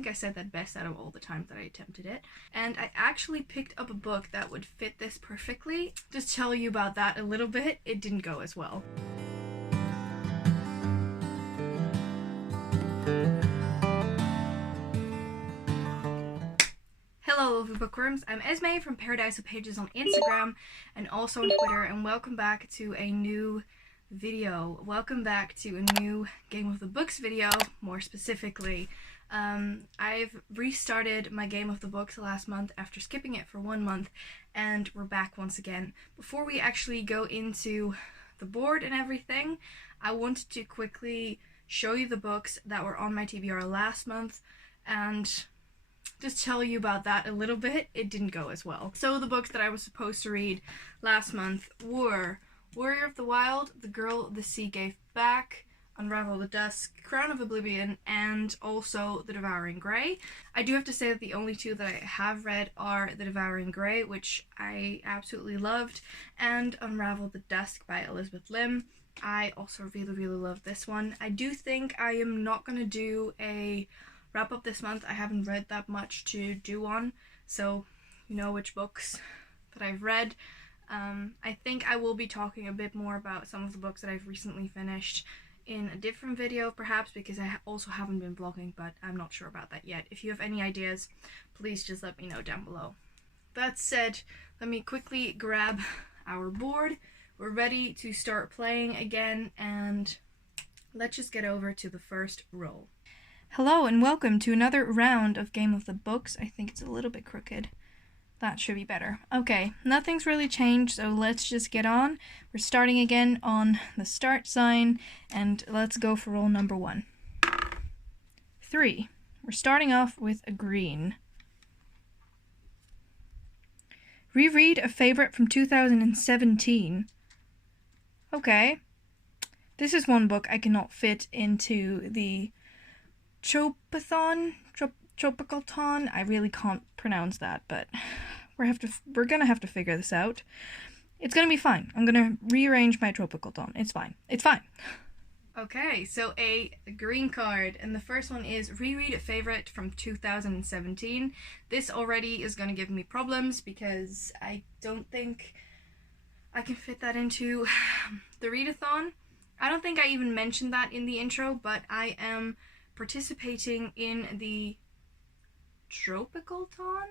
think I said that best out of all the times that I attempted it. And I actually picked up a book that would fit this perfectly. Just tell you about that a little bit, it didn't go as well. Hello lovely bookworms, I'm Esmay from Paradise of Pages on Instagram and also on Twitter, and welcome back to a new video. Welcome back to a new Game of the Books video, more specifically. I've restarted my Game of the Books last month after skipping it for 1 month, and we're back once again. Before we actually go into the board and everything, I wanted to quickly show you the books that were on my TBR last month and just tell you about that a little bit. It didn't go as well. So the books that I was supposed to read last month were Warrior of the Wild, The Girl the Sea Gave Back, Unravel the Dusk, Crown of Oblivion, and also The Devouring Grey. I do have to say that the only two that I have read are The Devouring Grey, which I absolutely loved, and Unravel the Dusk by Elizabeth Lim. I also really love this one. I do think I am not going to do a wrap up this month. I haven't read that much to do on, so you know which books that I've read. I think I will be talking a bit more about some of the books that I've recently finished in a different video perhaps, because I also haven't been vlogging, but I'm not sure about that yet. If you have any ideas, please just let me know down below. That said, let me quickly grab our board. We're ready to start playing again, and let's just get over to the first roll. Hello and welcome to another round of Game of the Books. I think it's a little bit crooked. That should be better. Okay, nothing's really changed, so let's just get on. We're starting again on the start sign, and let's go for roll number 1. 3. We're starting off with a green. Reread a favorite from 2017. Okay. This is one book I cannot fit into the Tropathon? Tropical-ton? I really can't pronounce that, but we're gonna have to figure this out. It's gonna be fine. I'm gonna rearrange my Tropical-ton. It's fine. It's fine. Okay, so a green card, and the first one is reread a favorite from 2017. This already is gonna give me problems because I don't think I can fit that into the readathon. I don't think I even mentioned that in the intro, but I am participating in the Tropical-ton?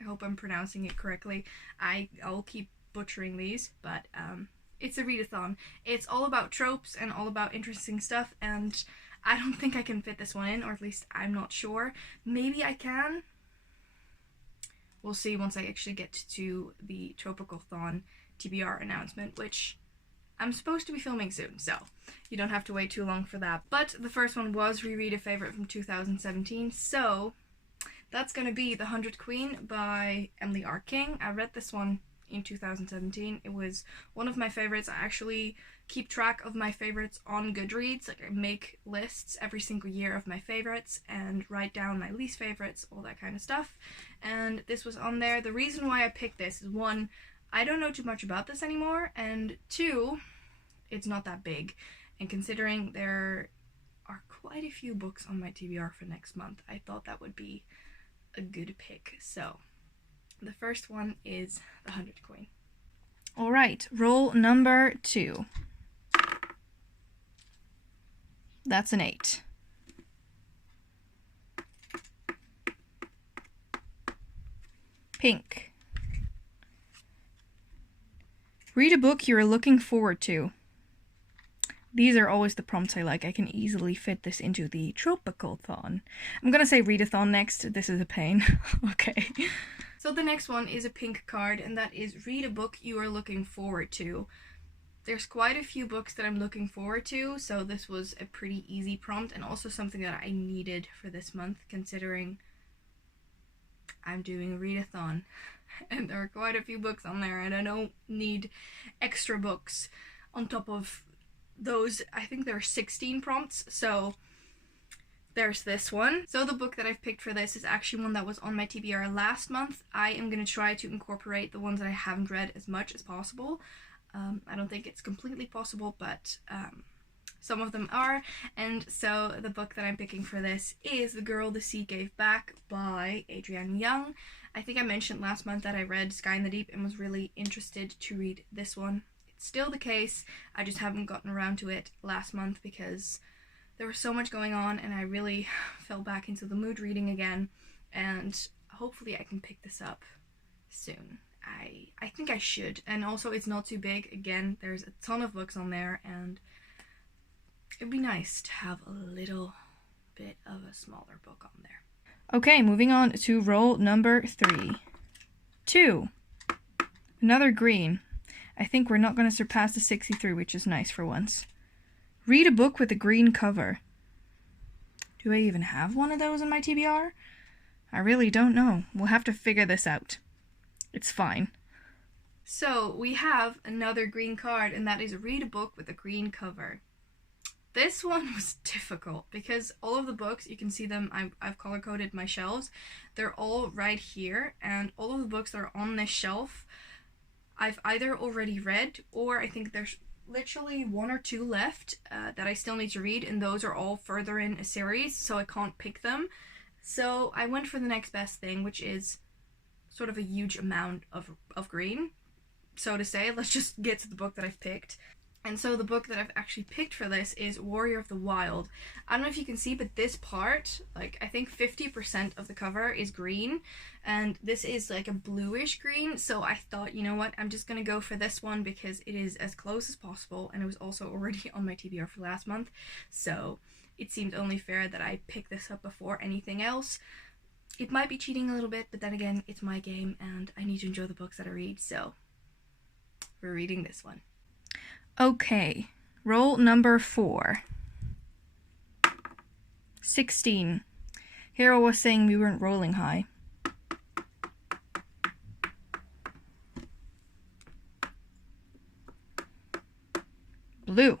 I hope I'm pronouncing it correctly. I'll keep butchering these, but it's a readathon. It's all about tropes and all about interesting stuff, and I don't think I can fit this one in, or at least I'm not sure. Maybe I can. We'll see once I actually get to the Tropical-thon TBR announcement, which I'm supposed to be filming soon, so you don't have to wait too long for that. But the first one was reread a favorite from 2017, so that's going to be The 100th Queen by Emily R. King. I read this one in 2017. It was one of my favorites. I actually keep track of my favorites on Goodreads. Like, I make lists every single year of my favorites and write down my least favorites, all that kind of stuff. And this was on there. The reason why I picked this is, 1, I don't know too much about this anymore, and 2, it's not that big. And considering there are quite a few books on my TBR for next month, I thought that would be a good pick. So the first one is The 100th Queen. Alright, roll number 2. That's an 8. Pink. Read a book you are looking forward to. These are always the prompts I like. I can easily fit this into the Tropical-thon. I'm gonna say readathon next. This is a pain. Okay. So the next one is a pink card, and that is read a book you are looking forward to. There's quite a few books that I'm looking forward to, so this was a pretty easy prompt, and also something that I needed for this month, considering I'm doing a readathon. And there are quite a few books on there, and I don't need extra books on top of those. I think there are 16 prompts, so there's this one. So the book that I've picked for this is actually one that was on my TBR last month. I am going to try to incorporate the ones that I haven't read as much as possible. I don't think it's completely possible, but some of them are. And so the book that I'm picking for this is The Girl the Sea Gave Back by Adrienne Young. I think I mentioned last month that I read Sky in the Deep and was really interested to read this one. It's still the case, I just haven't gotten around to it last month because there was so much going on and I really fell back into the mood reading again, and hopefully I can pick this up soon. I think I should, and also it's not too big. Again, there's a ton of books on there and it'd be nice to have a little bit of a smaller book on there. Okay, moving on to roll number 3. 2. Another green. I think we're not going to surpass the 63, which is nice for once. Read a book with a green cover. Do I even have one of those in my TBR? I really don't know. We'll have to figure this out. It's fine. So, we have another green card, and that is read a book with a green cover. This one was difficult because all of the books, you can see them, I've color-coded my shelves. They're all right here, and all of the books that are on this shelf, I've either already read, or I think there's literally 1 or 2 left that I still need to read, and those are all further in a series, so I can't pick them. So I went for the next best thing, which is sort of a huge amount of green, so to say. Let's just get to the book that I've picked. And so the book that I've actually picked for this is Warrior of the Wild. I don't know if you can see, but this part, like, I think 50% of the cover is green, and this is like a bluish green, so I thought, you know what, I'm just gonna go for this one because it is as close as possible, and it was also already on my TBR for last month, so it seemed only fair that I pick this up before anything else. It might be cheating a little bit, but then again, it's my game, and I need to enjoy the books that I read, so we're reading this one. Okay, roll number 4. 16. Hero was saying we weren't rolling high. Blue.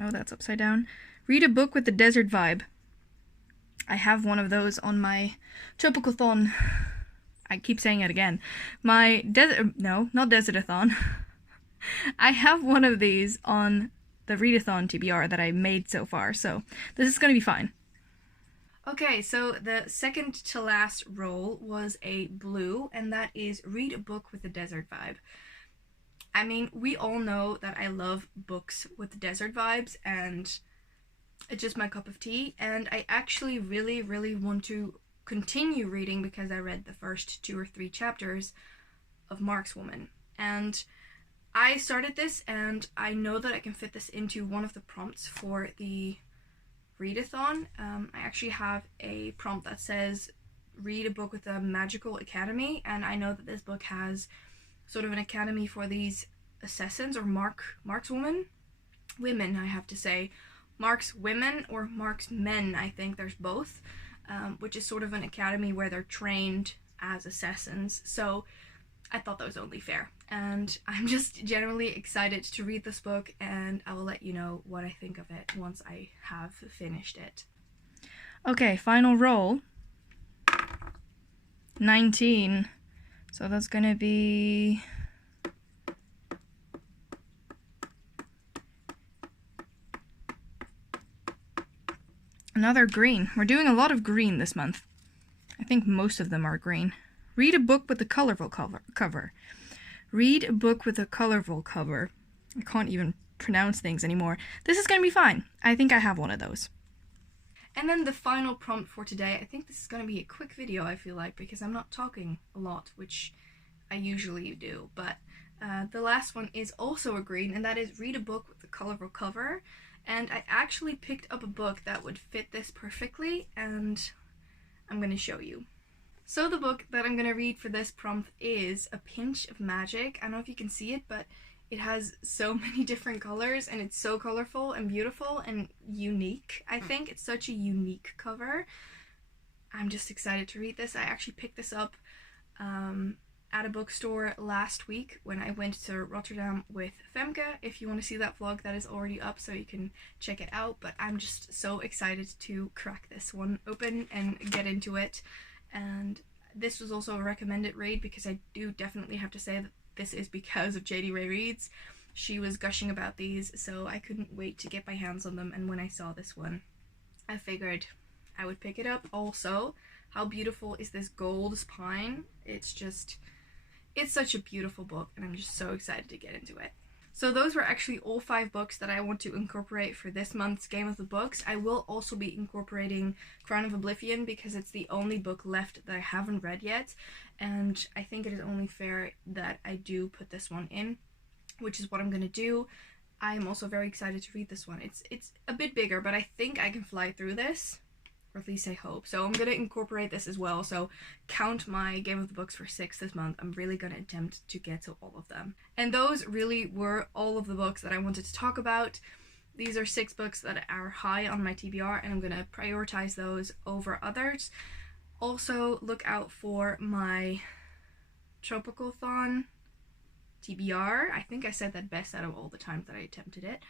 Oh, that's upside down. Read a book with the desert vibe. I have one of those on my Tropical-thon. I keep saying it again. My not Desert-a-thon. I have one of these on the Readathon TBR that I made so far, so this is going to be fine. Okay, so the second to last roll was a blue, and that is read a book with a desert vibe. I mean, we all know that I love books with desert vibes, and it's just my cup of tea, and I actually really, really want to continue reading because I read the first 2 or 3 chapters of Mark's Woman, and I started this, and I know that I can fit this into one of the prompts for the readathon. I actually have a prompt that says read a book with a magical academy, and I know that this book has sort of an academy for these assassins, or Mark's women, I have to say. Mark's women or Mark's men, I think there's both, which is sort of an academy where they're trained as assassins, so I thought that was only fair. And I'm just generally excited to read this book, and I will let you know what I think of it once I have finished it. Okay, final roll. 19. So that's gonna be... another green. We're doing a lot of green this month. I think most of them are green. Read a book with a colorful cover. Read a book with a colorful cover. I can't even pronounce things anymore. This is going to be fine. I think I have one of those. And then the final prompt for today. I think this is going to be a quick video, I feel like, because I'm not talking a lot, which I usually do. But the last one is also a green, and that is read a book with a colorful cover. And I actually picked up a book that would fit this perfectly, and I'm going to show you. So the book that I'm going to read for this prompt is A Pinch of Magic. I don't know if you can see it, but it has so many different colors, and it's so colorful and beautiful and unique. I think it's such a unique cover. I'm just excited to read this. I actually picked this up at a bookstore last week when I went to Rotterdam with Femke. If you want to see that vlog, that is already up, so you can check it out. But I'm just so excited to crack this one open and get into it. And this was also a recommended read because I do definitely have to say that this is because of JD Ray Reads. she was gushing about these, so I couldn't wait to get my hands on them, and when I saw this one, I figured I would pick it up. Also, how beautiful is this gold spine? It's such a beautiful book, and I'm just so excited to get into it. So those were actually all 5 books that I want to incorporate for this month's Game of the Books. I will also be incorporating Crown of Oblivion because it's the only book left that I haven't read yet, and I think it is only fair that I do put this one in, which is what I'm gonna do. I'm also very excited to read this one. It's a bit bigger, but I think I can fly through this. Or at least I hope. So I'm going to incorporate this as well. So count my Game of the Books for 6 this month. I'm really going to attempt to get to all of them. And those really were all of the books that I wanted to talk about. These are 6 books that are high on my TBR, and I'm going to prioritize those over others. Also, look out for my Tropical-thon TBR. I think I said that best out of all the times that I attempted it.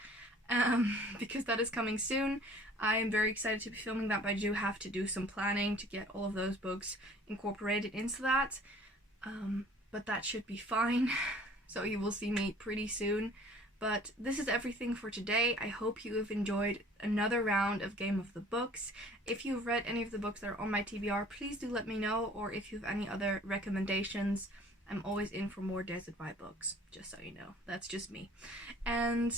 Because that is coming soon. I am very excited to be filming that, but I do have to do some planning to get all of those books incorporated into that. But that should be fine. So you will see me pretty soon. But this is everything for today. I hope you have enjoyed another round of Game of the Books. If you've read any of the books that are on my TBR, please do let me know, or if you have any other recommendations. I'm always in for more Desert Vibe books, just so you know. That's just me. And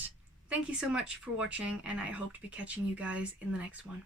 thank you so much for watching, and I hope to be catching you guys in the next one.